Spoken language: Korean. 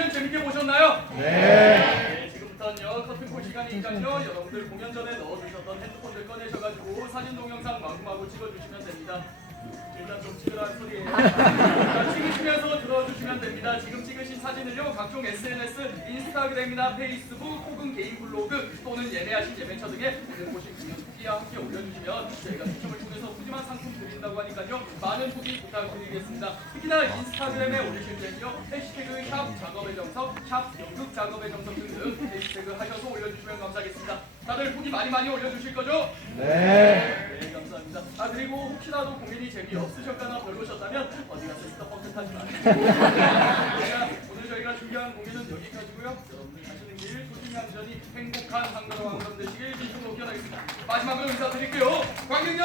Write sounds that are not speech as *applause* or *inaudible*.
공연 재밌게 보셨나요? 네. 네 지금부터는요 커튼콜 시간이니까요 여러분들 공연 전에 넣어주셨던 핸드폰들 꺼내셔가지고 사진 동영상 마구마구 찍어주시면 됩니다. 일단 좀 찍으라는 소리에요. *laughs* 일단 찍으시면서 들어주시면 됩니다. 지금 찍으신 사진을요 각종 SNS, 인스타그램이나 페이스북 혹은 개인 블로그 또는 예매하신 예매처 등에 오늘 보신 공연티와 함께 올려주시면 저희가 추첨을 통해서 푸짐한 상품 드린다고 하니까요 많은 후기 부탁드리겠습니다. 특히나 인스타그램에 올리실 때는요 작업의 정석, 샵 연극 작업의 정석 등등 해시태그 하셔서 올려주시면 감사하겠습니다. 다들 후기 많이 많이 올려주실 거죠? 네. 네, 감사합니다. 아 그리고 혹시라도 고민이 재미없으셨거나 별로셨다면 어디 가서 스톱버튼 타지 마세요. *laughs* 자, 오늘 저희가 준비한 공연은 여기까지고요. 여러분들 가시는 길 조심히 안전히 행복한 한가로 한가로 되시길 진심으로 기원하겠습니다. 마지막으로 인사드릴게요. 감사합니다.